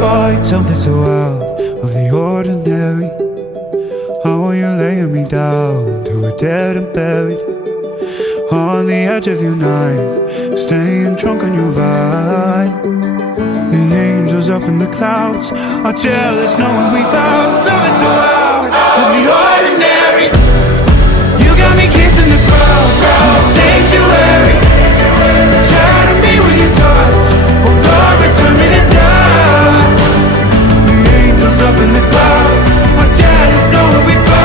find something so out of the ordinary. How are you laying me down to a dead and buried on the edge of your night, staying drunk on your vine. The angels up in the clouds are jealous knowing we found